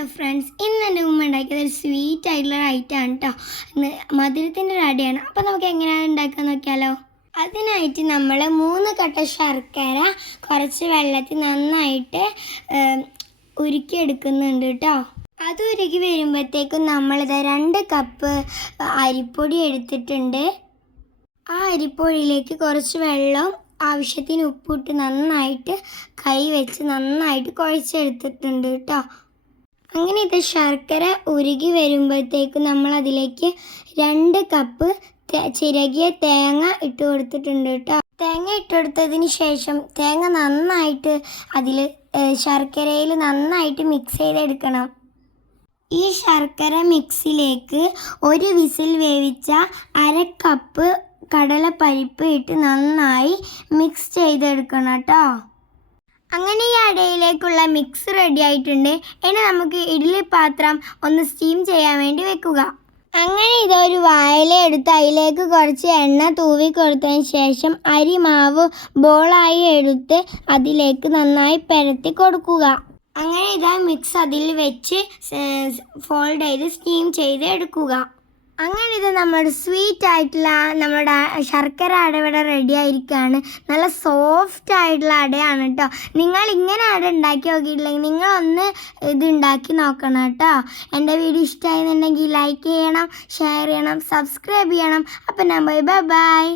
Hello friends, ഇന്ന് എൻ്റെ ഉമ്മ ഉണ്ടാക്കിയത് ഒരു സ്വീറ്റ് ആയിട്ടുള്ള ഐറ്റമാണ് കേട്ടോ. മധുരത്തിൻ്റെ ഒരു അടയാണ്. അപ്പോൾ നമുക്ക് എങ്ങനെയാണ് ഉണ്ടാക്കാൻ നോക്കിയാലോ. അതിനായിട്ട് നമ്മൾ 3 കട്ട ശർക്കര കുറച്ച് വെള്ളത്തിൽ നന്നായിട്ട് ഉരുക്കിയെടുക്കുന്നുണ്ട് കേട്ടോ. അത് ഉരുക്കി വരുമ്പോഴത്തേക്കും നമ്മളിത് 2 കപ്പ് അരിപ്പൊടി എടുത്തിട്ടുണ്ട്. ആ അരിപ്പൊടിയിലേക്ക് കുറച്ച് വെള്ളം ആവശ്യത്തിന് ഉപ്പിട്ട് നന്നായിട്ട് കൈ വെച്ച് നന്നായിട്ട് കുഴച്ചെടുത്തിട്ടുണ്ട് കേട്ടോ. അങ്ങനെ ഇത് ശർക്കര ഉരുകി വരുമ്പോഴത്തേക്കും നമ്മൾ അതിലേക്ക് 2 കപ്പ് ചിരകിയ തേങ്ങ ഇട്ട് കൊടുത്തിട്ടുണ്ട് കേട്ടോ. തേങ്ങ ഇട്ടെടുത്തതിന് ശേഷം തേങ്ങ നന്നായിട്ട് അതിൽ ശർക്കരയിൽ നന്നായിട്ട് മിക്സ് ചെയ്തെടുക്കണം. ഈ ശർക്കര മിക്സിലേക്ക് 1 വിസിൽ വേവിച്ച 1/2 കപ്പ് കടലപ്പരിപ്പ് ഇട്ട് നന്നായി മിക്സ് ചെയ്തെടുക്കണം കേട്ടോ. അങ്ങനെ ഈ അടയിലേക്കുള്ള മിക്സ് റെഡി ആയിട്ടുണ്ട്. ഇനി നമുക്ക് ഇഡ്ഡലി പാത്രം ഒന്ന് സ്റ്റീം ചെയ്യാൻ വേണ്ടി വെക്കുക. അങ്ങനെ ഇതൊരു വാഴയില എടുത്ത് അതിലേക്ക് കുറച്ച് എണ്ണ തൂവി കൊടുത്തതിന് ശേഷം അരിമാവ് ബോളായി എടുത്ത് അതിലേക്ക് നന്നായി പരത്തി കൊടുക്കുക. അങ്ങനെ ഇതാ മിക്സ് അതിൽ വെച്ച് ഫോൾഡ് ചെയ്ത് സ്റ്റീം ചെയ്ത് എടുക്കുക. അങ്ങനെ ഇത് നമ്മുടെ സ്വീറ്റ് ആയിട്ടുള്ള നമ്മുടെ ശർക്കര അട ഇവിടെ റെഡി ആയിരിക്കുകയാണ്. നല്ല സോഫ്റ്റ് ആയിട്ടുള്ള അടയാണ് കേട്ടോ. നിങ്ങൾ ഇങ്ങനെ അട ഉണ്ടാക്കി നോക്കിയിട്ടില്ലെങ്കിൽ നിങ്ങളൊന്ന് ഇത് ഉണ്ടാക്കി നോക്കണം കേട്ടോ. എൻ്റെ വീഡിയോ ഇഷ്ടമായിരുന്നുണ്ടെങ്കിൽ ലൈക്ക് ചെയ്യണം, ഷെയർ ചെയ്യണം, സബ്സ്ക്രൈബ് ചെയ്യണം. അപ്പം ഞാൻ ബൈ.